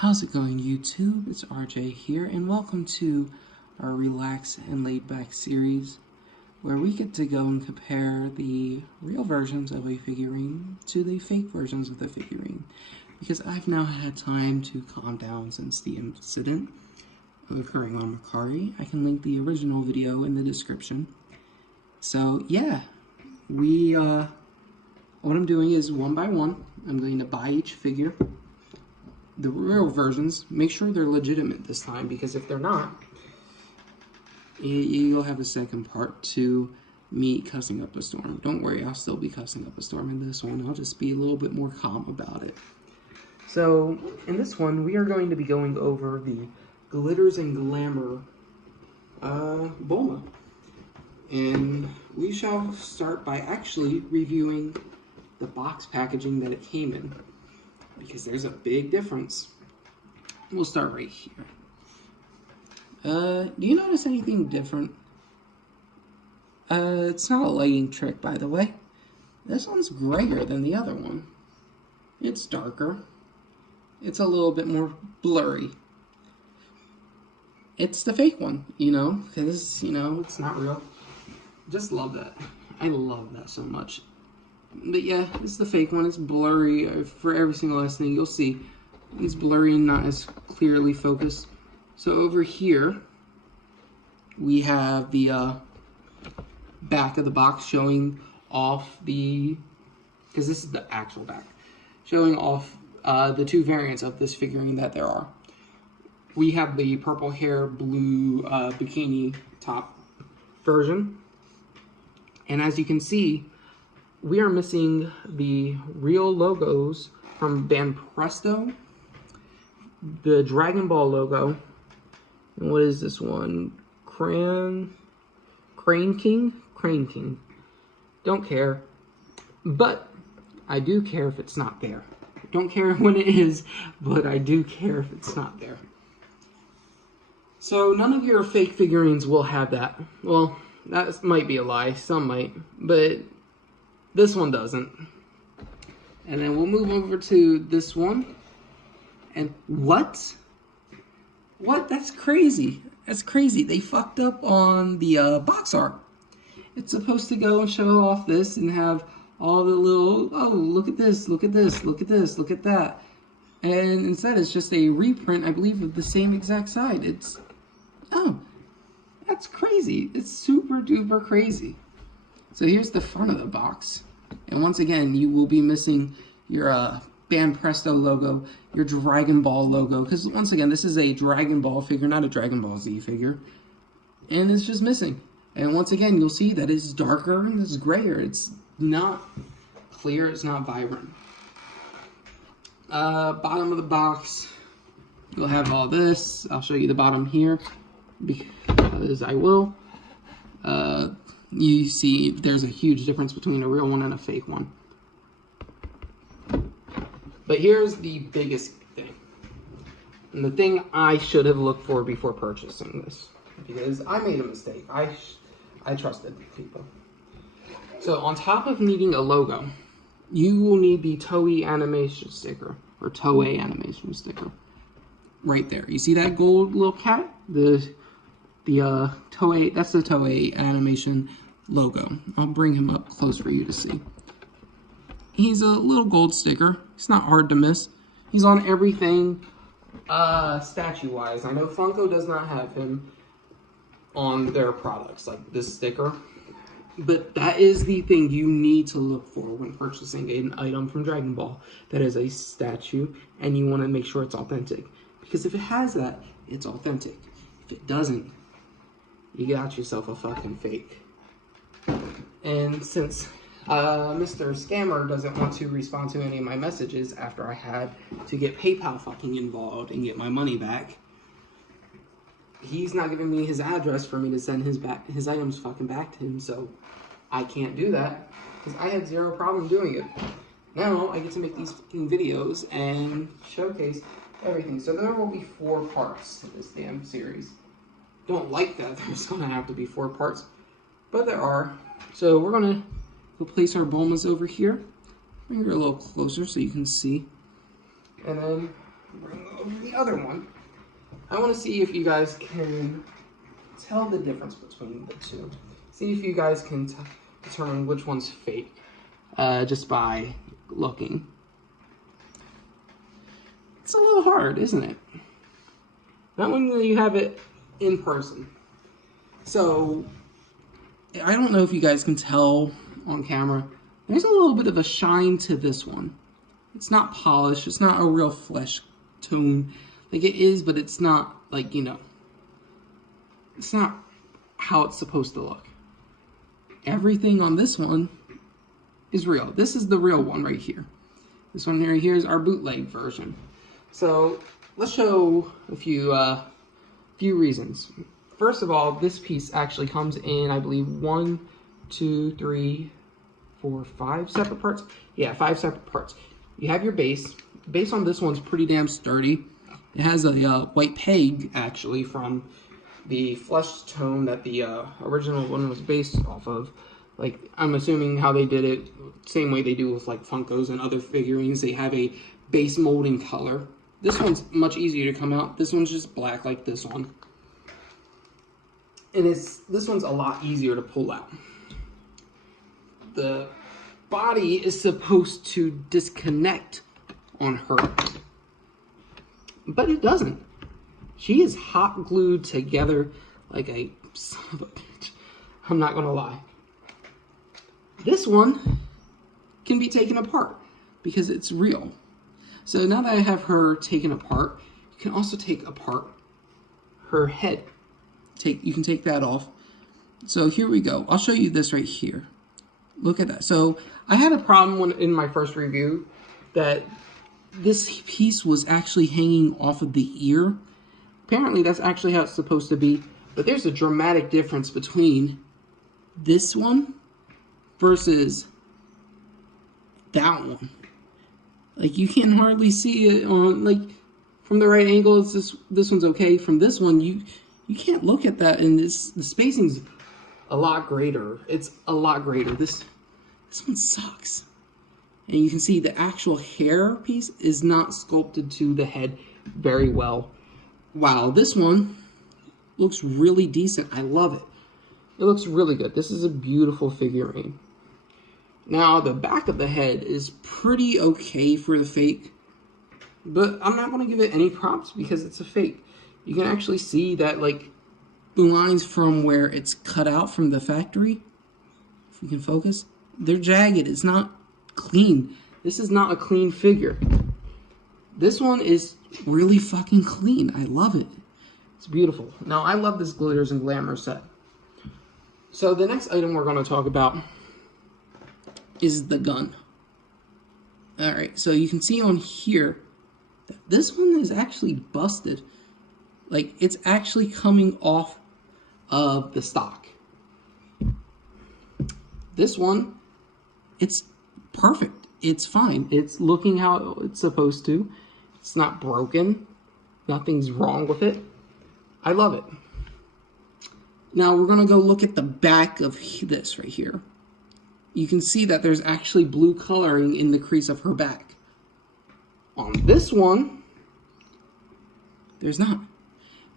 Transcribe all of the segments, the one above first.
How's it going, YouTube? It's RJ here, and welcome to our Relax and Laid Back series, where we get to go and compare the real versions of a figurine to the fake versions of the figurine. Because I've now had time to calm down since the incident occurring on Macari. I can link the original video in the description. So yeah, what I'm doing is one by one, I'm going to buy each figure. The real versions, make sure they're legitimate this time, because if they're not, you'll have a second part to me cussing up a storm. Don't worry, I'll still be cussing up a storm in this one. I'll just be a little bit more calm about it. So, in this one, we are going to be going over the Glitters and Glamour Bulma. And we shall start by actually reviewing the box packaging that it came in, because there's a big difference. We'll start right here. Do you notice anything different? It's not a lighting trick, by the way. This one's grayer than the other one. It's darker. It's a little bit more blurry. It's the fake one, because, it's not real. Just love that. I love that so much. But yeah, it's the fake one. It's blurry for every single last thing. You'll see it's blurry and not as clearly focused. So over here, we have the back of the box showing off because this is the actual back, showing off the two variants of this figurine that there are. We have the purple hair, blue bikini top version. And as you can see, we are missing the real logos from Band Presto, the Dragon Ball logo, and what is this one? Crane King. Don't care, but I do care if it's not there. Don't care when it is, but I do care if it's not there. So none of your fake figurines will have that. Well, that might be a lie. Some might, but this one doesn't. And then we'll move over to this one. And what? What? That's crazy. That's crazy. They fucked up on the box art. It's supposed to go and show off this and have all the little, oh, look at this, look at this, look at this, look at that. And instead it's just a reprint, I believe, of the same exact side. That's crazy. It's super duper crazy. So here's the front of the box. And once again, you will be missing your Band Presto logo, your Dragon Ball logo, because once again, this is a Dragon Ball figure, not a Dragon Ball Z figure. And it's just missing. And once again, you'll see that it's darker and it's grayer. It's not clear, it's not vibrant. Bottom of the box, you'll have all this. I'll show you the bottom here, because I will. You see there's a huge difference between a real one and a fake one. But here's the biggest thing, and the thing I should have looked for before purchasing this, because I made a mistake. I trusted people. So on top of needing a logo, you will need the Toei animation sticker, or Toei animation sticker, right there. You see that gold little cat? The Toei, that's the Toei animation logo. I'll bring him up close for you to see. He's a little gold sticker. It's not hard to miss. He's on everything statue-wise. I know Funko does not have him on their products, like this sticker. But that is the thing you need to look for when purchasing an item from Dragon Ball that is a statue, and you want to make sure it's authentic. Because if it has that, it's authentic. If it doesn't, you got yourself a fucking fake. And since Mr. Scammer doesn't want to respond to any of my messages after I had to get PayPal fucking involved and get my money back, he's not giving me his address for me to send his items fucking back to him, so I can't do that, because I had zero problem doing it. Now I get to make these fucking videos and showcase everything. So there will be 4 parts to this damn series. Don't like that there's gonna have to be 4 parts, but there are. So we're gonna go place our Bulmas over here. Bring her a little closer so you can see. And then bring over the other one. I want to see if you guys can tell the difference between the two. See if you guys can determine which one's fake just by looking. It's a little hard, isn't it? Not when you have it in person. So, I don't know if you guys can tell on camera. There's a little bit of a shine to this one. It's not polished. It's not a real flesh tone. Like it is, but it's not like, you know, it's not how it's supposed to look. Everything on this one is real. This is the real one right here. This one right here is our bootleg version. So let's show a few reasons. First of all, this piece actually comes in, I believe, 1, 2, 3, 4, 5 separate parts. Yeah, 5 separate parts. You have your base. The base on this one's pretty damn sturdy. It has a white peg, actually, from the flesh tone that the original one was based off of. Like, I'm assuming how they did it, same way they do with, like, Funkos and other figurines. They have a base molding color. This one's much easier to come out. This one's just black like this one. And this one's a lot easier to pull out. The body is supposed to disconnect on her, but it doesn't. She is hot glued together like a son of a bitch. I'm not gonna lie. This one can be taken apart because it's real. So now that I have her taken apart, you can also take apart her head. You can take that off. So here we go. I'll show you this right here. Look at that. So I had a problem in my first review that this piece was actually hanging off of the ear. Apparently that's actually how it's supposed to be. But there's a dramatic difference between this one versus that one. Like you can hardly see it on, like, from the right angle. It's this one's okay. From this one, you can't look at that, and the spacing's a lot greater. It's a lot greater. This one sucks. And you can see the actual hair piece is not sculpted to the head very well. Wow, this one looks really decent. I love it. It looks really good. This is a beautiful figurine. Now, the back of the head is pretty okay for the fake, but I'm not going to give it any props because it's a fake. You can actually see that, like, the lines from where it's cut out from the factory, if we can focus, they're jagged. It's not clean. This is not a clean figure. This one is really fucking clean. I love it. It's beautiful. Now, I love this Glitters and Glamour set. So the next item we're going to talk about is the gun. Alright, so you can see on here that this one is actually busted. Like, it's actually coming off of the stock. This one, it's perfect. It's fine. It's looking how it's supposed to. It's not broken. Nothing's wrong with it. I love it. Now, we're going to go look at the back of this right here. You can see that there's actually blue coloring in the crease of her back. On this one, there's not.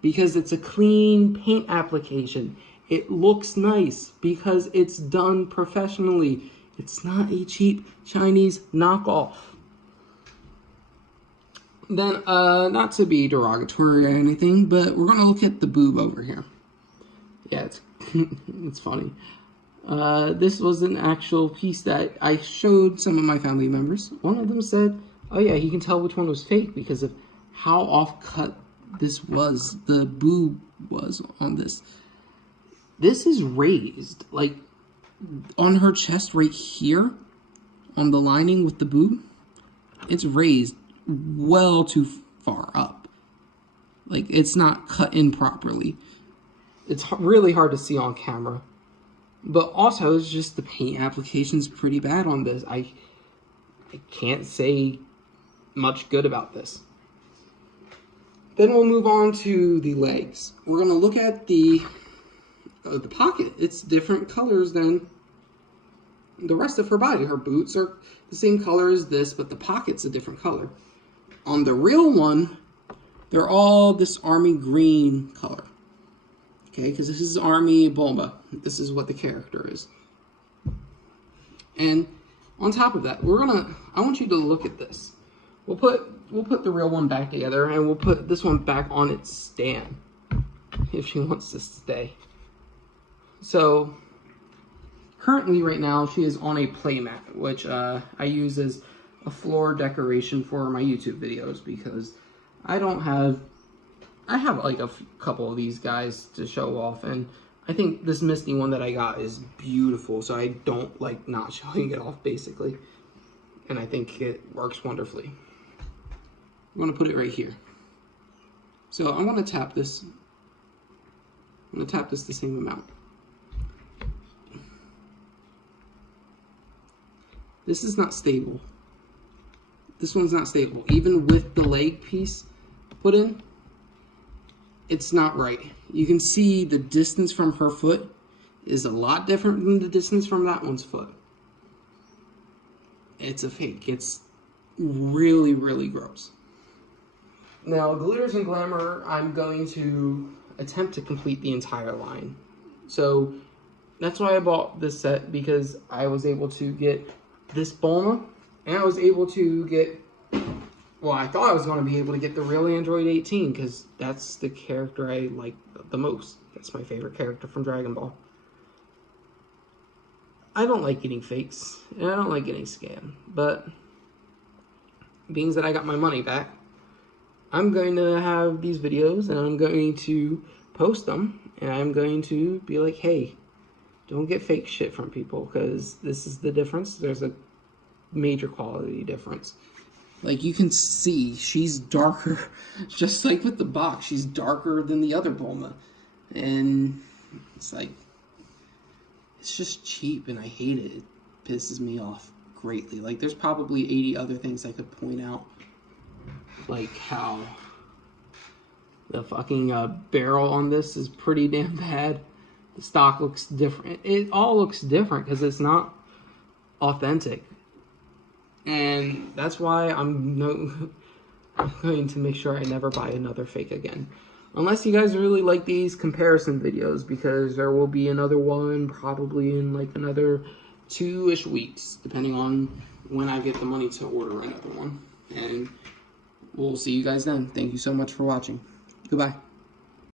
Because it's a clean paint application. It looks nice because it's done professionally. It's not a cheap Chinese knockoff. Then, not to be derogatory or anything, but we're going to look at the boob over here. Yeah, it's, it's funny. This was an actual piece that I showed some of my family members. One of them said, oh yeah, he can tell which one was fake because of how off-cut this was, the boob was on this. This is raised, like, on her chest right here, on the lining with the boob, it's raised well too far up. Like, it's not cut in properly. It's really hard to see on camera. But also, it's just the paint application's pretty bad on this. I can't say much good about this. Then we'll move on to the legs. We're going to look at the pocket. It's different colors than the rest of her body. Her boots are the same color as this, but the pocket's a different color. On the real one, they're all this army green color. Okay, because this is Army Bulma. This is what the character is. And on top of that, I want you to look at this. We'll put the real one back together, and we'll put this one back on its stand if she wants to stay. So currently right now she is on a playmat, which I use as a floor decoration for my YouTube videos, because I have like a couple of these guys to show off, and I think this Misty one that I got is beautiful, so I don't like not showing it off, basically. And I think it works wonderfully. I'm going to put it right here. So I'm going to tap this. I'm going to tap this the same amount. This is not stable. This one's not stable. Even with the leg piece put in, it's not right. You can see the distance from her foot is a lot different than the distance from that one's foot. It's a fake. It's really, really gross. Now, Glitters and Glamour, I'm going to attempt to complete the entire line. So that's why I bought this set, because I was able to get this Bulma, and I was able to get, well, I thought I was going to be able to get the real Android 18, because that's the character I like the most. That's my favorite character from Dragon Ball. I don't like getting fakes, and I don't like getting scammed, but being that I got my money back, I'm going to have these videos, and I'm going to post them, and I'm going to be like, hey, don't get fake shit from people, because this is the difference. There's a major quality difference. Like, you can see, she's darker, just like with the box, she's darker than the other Bulma. And it's like, it's just cheap, and I hate it. It pisses me off greatly. Like, there's probably 80 other things I could point out. Like how the fucking barrel on this is pretty damn bad. The stock looks different. It all looks different because it's not authentic. And that's why I'm going to make sure I never buy another fake again. Unless you guys really like these comparison videos, because there will be another one probably in like another 2-ish weeks, depending on when I get the money to order another one. And we'll see you guys then. Thank you so much for watching. Goodbye.